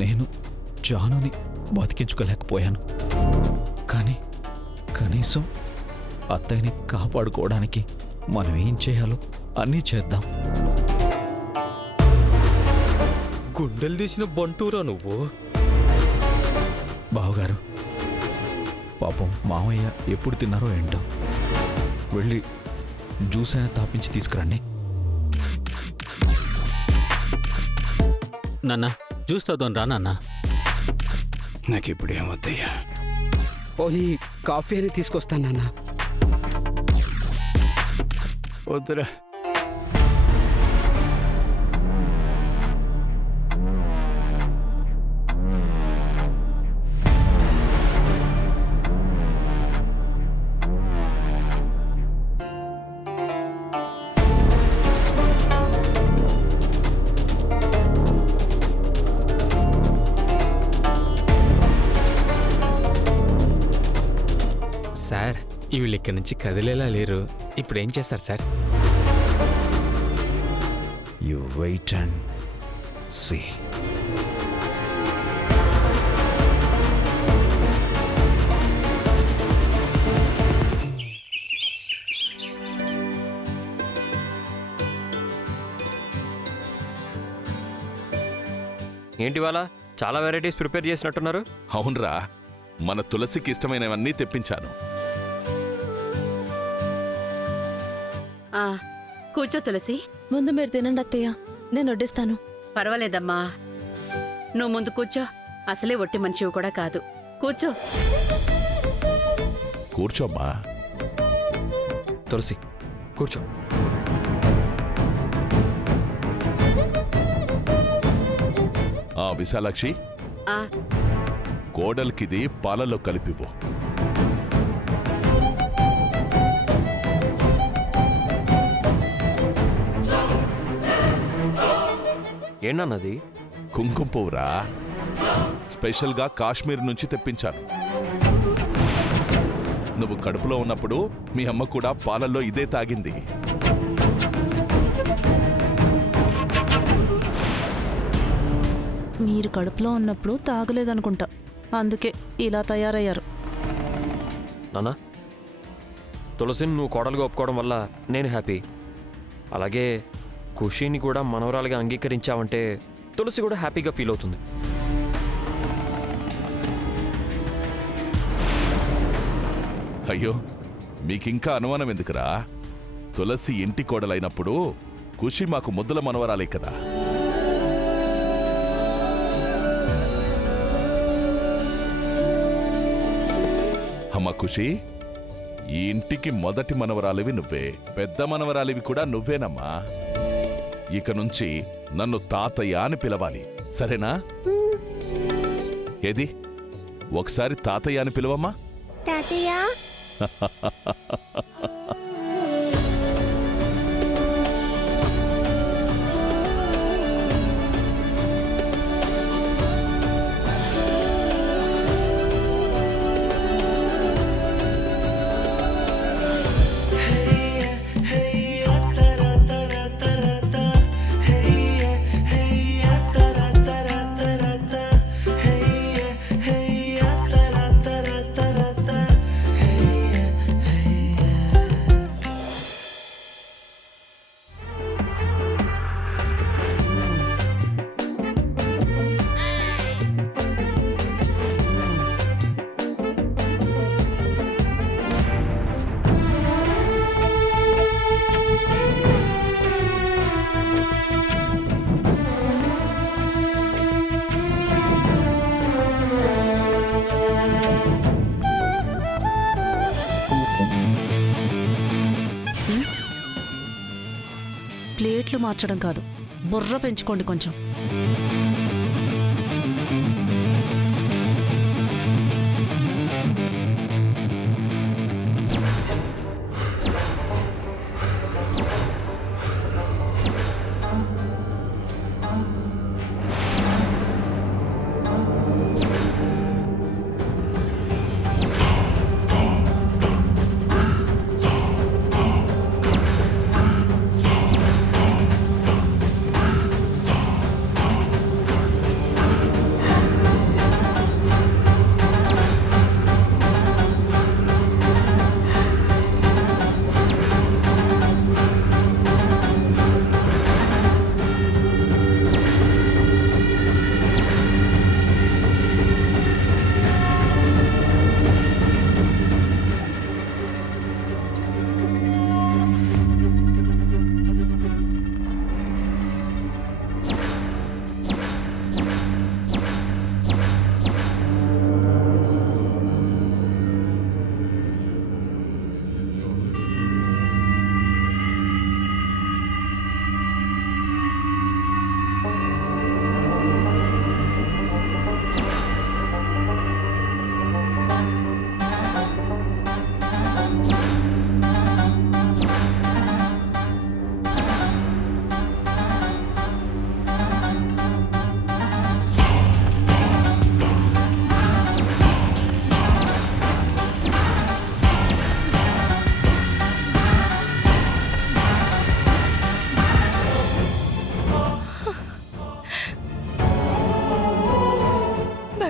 నేను జానుని బతికించుకోలేకపోయాను. కానీ కనీసం అత్తయ్యని కాపాడుకోవడానికి మనం ఏం చేయాలో అన్నీ చేద్దాం. గుండెలు తీసిన బంటూరా నువ్వు. బావగారు, పాపం మామయ్య ఎప్పుడు తిన్నారో ఏంటో. వెళ్ళి జ్యూస్ అయినా తాపించి తీసుకురండి. నాన్న జ్యూస్ తాగుతాను రా నాన్న. నాకు ఇప్పుడు ఏమవుతాయ్యా? పోనీ కాఫీ అని తీసుకొస్తాను నాన్న. వద్దురా. సార్ వీళ్ళు ఇక్కడి నుంచి కదిలేలా లేరు. ఇప్పుడు ఏం చేస్తారు sir? You wait and see. ఏంటి వాళ్ళ చాలా వెరైటీస్ ప్రిపేర్ చేసినట్టున్నారు? అవునరా, మన తులసికి ఇష్టమైనవన్నీ తెప్పించాను. కూర్చో తులసి. ముందు మీరు తినండి అత్తయ్య, నేను వడ్డిస్తాను. పర్వాలేదమ్మా, నువ్వు ముందు కూర్చో. అసలే ఒట్టి మనిషివి కూడా కాదు. కూర్చో. కూర్చోమ్మా. తులసి కూర్చో. విశాలాక్షి, ఆ కోడలికిది పాలలో కలిపివ్వు. ఏంటన్నది? కుంకుమ పువ్వురా, స్పెషల్గా కాశ్మీర్ నుంచి తెప్పించాను. నువ్వు కడుపులో ఉన్నప్పుడు మీ అమ్మ కూడా పాలల్లో ఇదే తాగింది. మీరు కడుపులో ఉన్నప్పుడు తాగలేదనుకుంటా, అందుకే ఇలా తయారయ్యారు. నాన్న, తులసిని నువ్వు కోడలుగా ఒప్పుకోవడం వల్ల నేను హ్యాపీ. అలాగే ఖుషీని కూడా మనవరాలుగా అంగీకరించావంటే తులసి కూడా హ్యాపీగా ఫీల్ అవుతుంది. అయ్యో, మీకింకా అనుమానం ఎందుకురా? తులసి ఇంటి కోడలైనప్పుడు ఖుషి మాకు ముద్దుల మనవరాలే కదా. అమ్మ ఖుషి, ఈ ఇంటికి మొదటి మనవరాలివి నువ్వే, పెద్ద మనవరాలివి కూడా నువ్వేనమ్మా. ఇక నుంచి నన్ను తాతయ్య అని పిలవాలి, సరేనా? ఏది ఒకసారి తాతయ్య అని పిలవమ్మా. తాతయ్య. ప్లేట్లు మార్చడం కాదు, బుర్ర పెంచుకోండి కొంచెం.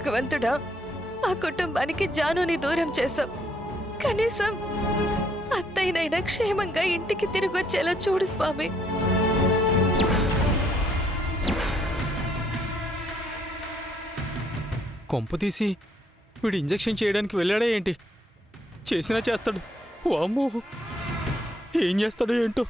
భగవంతుడా, ఆ కుటుంబానికి జానుని దూరం చేశాం. కనీసం అత్తయ్యనైనా క్షేమంగా ఇంటికి తిరిగి వచ్చేలా చూడు స్వామి. కొంప తీసి వీడు ఇంజెక్షన్ చేయడానికి వెళ్ళాడా ఏంటి? చేసినా చేస్తాడు. వామ్మో, ఏం చేస్తాడో ఏంటో.